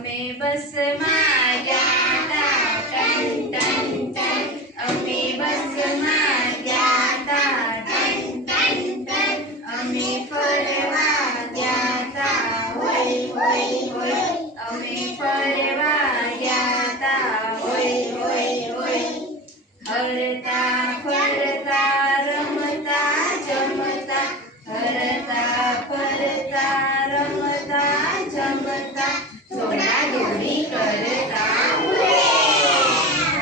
અમે બસમાં ગયા તા ટન ટન ટન અમે બસમાં ગયા તા ટન ટન ટન અમે ફરવા ગયા તા હોય હોય હોય અમે ફરવા ગયા તા હોય હોય હોય હરતા ફરતા રમતા જમતા હરતા ફરતા રમતા જમતા દોડાદોડી કરતા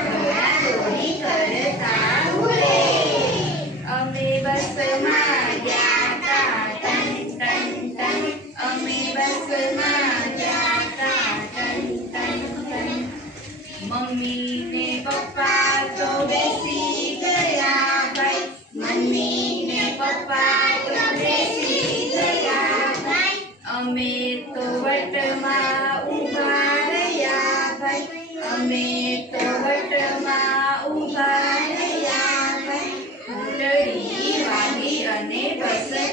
દોડાદોડી કરતા અમે બસમાં ગયા તા ટન ટન ટન અમે બસમાં ગયા તા ટન ટન ટન મમ્મી ને પપ્પા તો બેસી ગયા ભાઈ મમ્મી ને પપ્પા તો બેસી ગયા ભાઈ અમે તો વટમાં ઊભા રહ્યા ભાઈ અમે તો વટમાં ઊભા રહ્યા ભાઈ ઘંટડી વાગી અને બસ